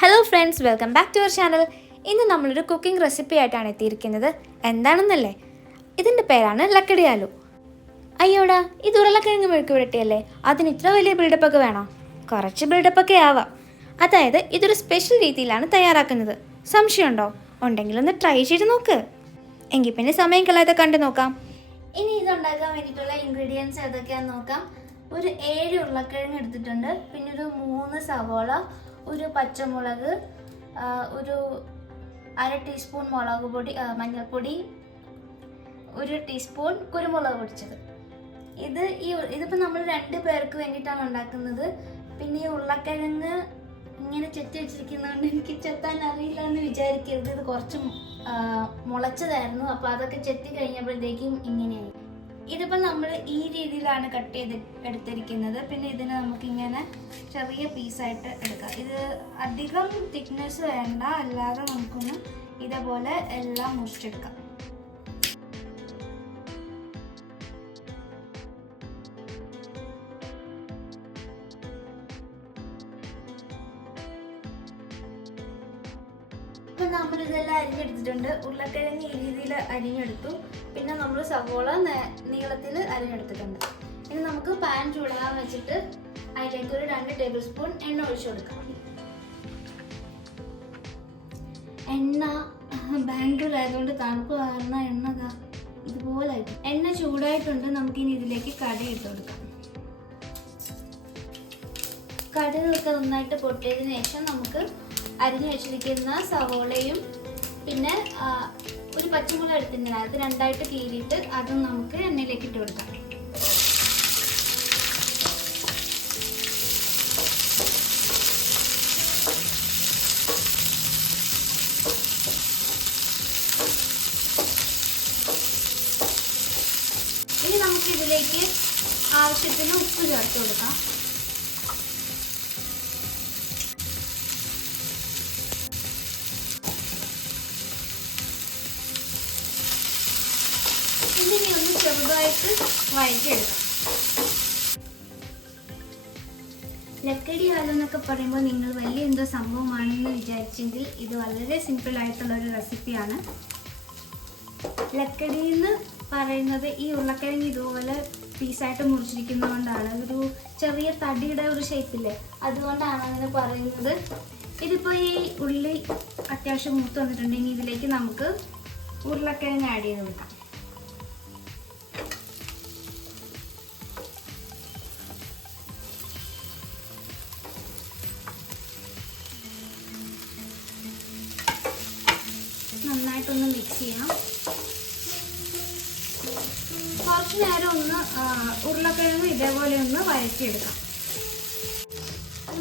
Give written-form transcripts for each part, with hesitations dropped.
Hello friends, welcome back to our channel. ഇന്ന് നമ്മളൊരു cooking recipe ആയിട്ടാണ് എത്തിയിരിക്കുന്നത്. എന്താണെന്നല്ലേ, ഇതിൻ്റെ പേരാണ് ലക്കടി ആലു. അയ്യോടാ, ഇത് ഉരുളക്കിഴങ്ങ് മെഴുക്ക് പുരട്ടിയല്ലേ, അതിന് ഇത്ര വലിയ ബിൽഡപ്പൊക്കെ വേണോ? കുറച്ച് ബിൽഡപ്പൊക്കെ ആവാം. അതായത് ഇതൊരു സ്പെഷ്യൽ രീതിയിലാണ് തയ്യാറാക്കുന്നത്. സംശയമുണ്ടോ? ഉണ്ടെങ്കിലൊന്ന് ട്രൈ ചെയ്ത് നോക്ക്. എങ്കിൽ പിന്നെ സമയം കളയാതെ കണ്ടു നോക്കാം. ഇനി ഇതുണ്ടാക്കാൻ വേണ്ടിയിട്ടുള്ള ഇൻഗ്രീഡിയൻസ് ഏതൊക്കെയാണെന്ന് നോക്കാം. ഒരു 7 ഉരുളക്കിഴങ്ങ് എടുത്തിട്ടുണ്ട്, പിന്നെ ഒരു 3 സവോള, ഒരു പച്ചമുളക്, ഒരു 1/2 ടീസ്പൂൺ മുളക് പൊടി, മഞ്ഞൾപ്പൊടി, 1 ടീസ്പൂൺ കുരുമുളക് പൊടിച്ചത്. ഇതിപ്പോൾ നമ്മൾ 2 പേർക്ക് വേണ്ടിയിട്ടാണ് ഉണ്ടാക്കുന്നത്. പിന്നെ ഈ ഉരുളക്കിഴങ്ങ് ഇങ്ങനെ ചെത്തി വെച്ചിരിക്കുന്നതുകൊണ്ട് എനിക്ക് ചെത്താൻ അറിയില്ല എന്ന് വിചാരിക്കരുത്. ഇത് കുറച്ച് മുളച്ചതായിരുന്നു, അപ്പോൾ അതൊക്കെ ചെത്തി കഴിഞ്ഞപ്പോഴത്തേക്കും ഇങ്ങനെയായി. ഇതിപ്പോൾ നമ്മൾ ഈ രീതിയിലാണ് കട്ട് ചെയ്ത് എടുത്തിരിക്കുന്നത്. പിന്നെ ഇതിന് നമുക്കിങ്ങനെ ചെറിയ പീസായിട്ട് എടുക്കാം. ഇത് അധികം തിക്നെസ് വേണ്ട, അല്ലാതെ നമുക്കൊന്ന് ഇതേപോലെ എല്ലാം മുറിച്ചെടുക്കാം. ഇപ്പം നമ്മളിതെല്ലാം അരിഞ്ഞെടുത്തിട്ടുണ്ട്. ഉരുളക്കിഴങ്ങ് ഈ രീതിയിൽ അരിഞ്ഞെടുത്തു. പിന്നെ നമ്മൾ സവോള നീളത്തിൽ അരിഞ്ഞെടുത്തിട്ടുണ്ട്. ഇനി നമുക്ക് പാൻ ചൂടാൻ വെച്ചിട്ട് അതിലേക്ക് ഒരു 2 ടേബിൾ സ്പൂൺ എണ്ണ ഒഴിച്ചു കൊടുക്കാം. എണ്ണ ബാംഗ്ലൂരായതുകൊണ്ട് തണുപ്പ് കാരണം എണ്ണ ഇതുപോലെ ആയിട്ട് എണ്ണ ചൂടായിട്ടുണ്ട്. നമുക്കിനി ഇതിലേക്ക് കടുക് ഇട്ട് കൊടുക്കാം. കടുകൊക്കെ നന്നായിട്ട് പൊട്ടിയതിനു ശേഷം നമുക്ക് അരിഞ്ഞു വെച്ചിരിക്കുന്ന സവോളയും പിന്നെ ഒരു പച്ചമുളക് എടുത്തിട്ടുണ്ട്, അത് 2ആയിട്ട് കീറിയിട്ട് അതും നമുക്ക് എണ്ണയിലേക്ക് ഇട്ട് കൊടുക്കാം. ഇനി നമുക്ക് ഇതിലേക്ക് ആവശ്യത്തിന് ഉപ്പ് ചേർത്ത് കൊടുക്കാം. ഇതിനെ ഒന്ന് ചെറുതായിട്ട് വഴറ്റിയെടുക്കാം. ലക്കടി ആലു എന്നൊക്കെ പറയുമ്പോൾ നിങ്ങൾ വലിയ എന്തോ സംഭവമാണെന്ന് വിചാരിച്ചെങ്കിൽ ഇത് വളരെ സിമ്പിൾ ആയിട്ടുള്ള ഒരു റെസിപ്പിയാണ്. ലക്കടി എന്ന് പറയുന്നത് ഈ ഉരുളക്കിഴങ്ങ് ഇതുപോലെ പീസായിട്ട് മുറിച്ചിരിക്കുന്നതുകൊണ്ടാണ്. ഒരു ചെറിയ തടിയുടെ ഒരു ഷേപ്പില്ലേ, അതുകൊണ്ടാണ് അങ്ങനെ പറയുന്നത്. ഇതിപ്പോൾ ഈ ഉള്ളി അത്യാവശ്യം മൂത്ത് വന്നിട്ടുണ്ട്. ഇനി ഇതിലേക്ക് നമുക്ക് ഉരുളക്കിഴങ്ങ് ആഡ് ചെയ്ത് കൊടുക്കാം. നന്നായിട്ടൊന്ന് മിക്സ് ചെയ്യാം. കുറച്ച് നേരം ഒന്ന് ഉരുളക്കിഴങ്ങ് ഇതേപോലെ ഒന്ന് വഴറ്റിയെടുക്കാം.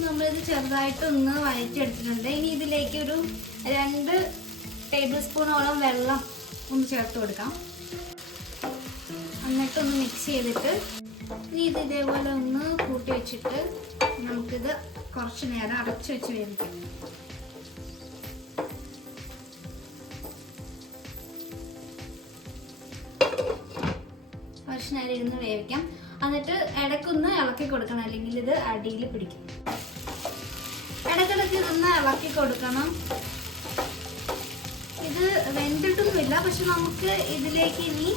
നമ്മളിത് ചെറുതായിട്ടൊന്ന് വഴറ്റിയെടുത്തിട്ടുണ്ട്. ഇനി ഇതിലേക്ക് ഒരു 2 ടേബിൾ സ്പൂണോളം വെള്ളം ഒന്ന് ചേർത്ത് കൊടുക്കാം. എന്നിട്ടൊന്ന് മിക്സ് ചെയ്തിട്ട് ഇനി ഇത് ഇതേപോലെ ഒന്ന് കൂട്ടി വെച്ചിട്ട് നമുക്കിത് കുറച്ച് നേരം അടച്ചു വെച്ച് വേവിക്കാം. കുറച്ച് നേരം ഇരുന്ന് വേവിക്കാം. എന്നിട്ട് ഇടയ്ക്കൊന്ന് ഇളക്കി കൊടുക്കണം, അല്ലെങ്കിൽ ഇത് അടിയിൽ പിടിക്കും. ഇടയ്ക്കിടയ്ക്ക് ഇതൊന്ന് ഇളക്കി കൊടുക്കണം. ഇത് വെന്തിട്ടൊന്നുമില്ല, പക്ഷെ നമുക്ക് ഇതിലേക്ക് ഇനി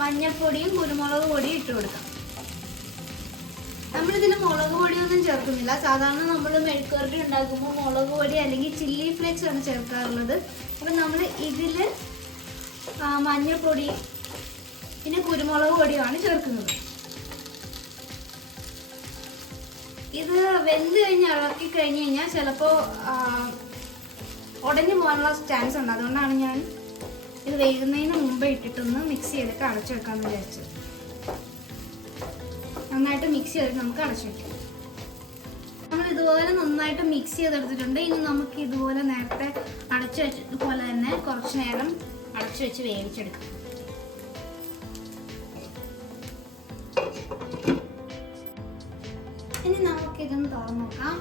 മഞ്ഞൾപ്പൊടിയും കുരുമുളക് പൊടിയും ഇട്ട് കൊടുക്കാം. നമ്മളിതിന് മുളക് പൊടിയൊന്നും ചേർക്കുന്നില്ല. സാധാരണ നമ്മൾ മെഴുക്ക് പുരട്ടി ഉണ്ടാക്കുമ്പോൾ മുളക് പൊടി അല്ലെങ്കിൽ ചില്ലി ഫ്ലേക്സ് ആണ് ചേർക്കാറുള്ളത്. അപ്പം നമ്മൾ ഇതിൽ മഞ്ഞൾപ്പൊടി പിന്നെ കുരുമുളക് പൊടിയാണ് ചേർക്കുന്നത്. ഇത് വെന്ത് കഴിഞ്ഞ് ഇളക്കി കഴിഞ്ഞ് കഴിഞ്ഞാൽ ചിലപ്പോൾ ഉടഞ്ഞു പോകാനുള്ള ചാൻസ് ഉണ്ട്. അതുകൊണ്ടാണ് ഞാൻ ഇത് വേകുന്നതിന് മുമ്പ് ഇട്ടിട്ടൊന്ന് മിക്സ് ചെയ്തിട്ട് അടച്ചു വെക്കാമെന്ന് വിചാരിച്ചത്. നന്നായിട്ട് മിക്സ് ചെയ്തിട്ട് നമുക്ക് അടച്ചു വെക്കാം. നമ്മൾ ഇതുപോലെ നന്നായിട്ട് മിക്സ് ചെയ്തെടുത്തിട്ടുണ്ട്. ഇനി നമുക്ക് ഇതുപോലെ നേരത്തെ അടച്ചു വെച്ചതുപോലെ തന്നെ കുറച്ച് നേരം അടച്ചു വെച്ച് വേവിച്ചെടുക്കാം. ഇനി നമുക്കിതൊന്ന് തുറന്നു നോക്കാം.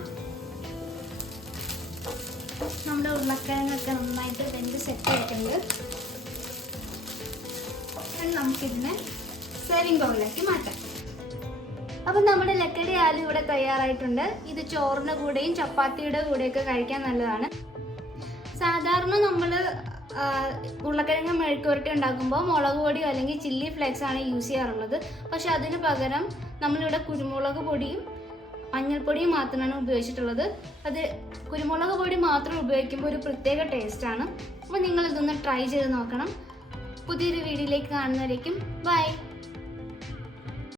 നമ്മുടെ ഉരുളക്കിഴങ്ങൊക്കെ നന്നായിട്ട് വെന്ത് സെറ്റ് ആയിട്ടുണ്ട്. നമുക്കിതിനെ സെർവിങ് ബൗളിലേക്ക് മാറ്റാം. അപ്പം നമ്മുടെ ലക്കടി ആലു ഇവിടെ തയ്യാറായിട്ടുണ്ട്. ഇത് ചോറിൻ്റെ കൂടെയും ചപ്പാത്തിയുടെ കൂടെയൊക്കെ കഴിക്കാൻ നല്ലതാണ്. സാധാരണ നമ്മൾ ഉരുളക്കിഴങ്ങ് മെഴുക്കുവരട്ടി ഉണ്ടാക്കുമ്പോൾ മുളക് പൊടിയോ അല്ലെങ്കിൽ ചില്ലി ഫ്ലേക്സ് ആണ് യൂസ് ചെയ്യാറുള്ളത്. പക്ഷെ അതിന് പകരം നമ്മളിവിടെ കുരുമുളക് പൊടിയും മഞ്ഞൾപ്പൊടിയും മാത്രമാണ് ഉപയോഗിച്ചിട്ടുള്ളത്. അത് കുരുമുളക് പൊടി മാത്രം ഉപയോഗിക്കുമ്പോൾ ഒരു പ്രത്യേക ടേസ്റ്റാണ്. അപ്പോൾ നിങ്ങൾ ഇതൊന്ന് ട്രൈ ചെയ്ത് നോക്കണം. പുതിയൊരു വീഡിയോയിലേക്ക് കാണുന്നവരേക്കും ബൈ.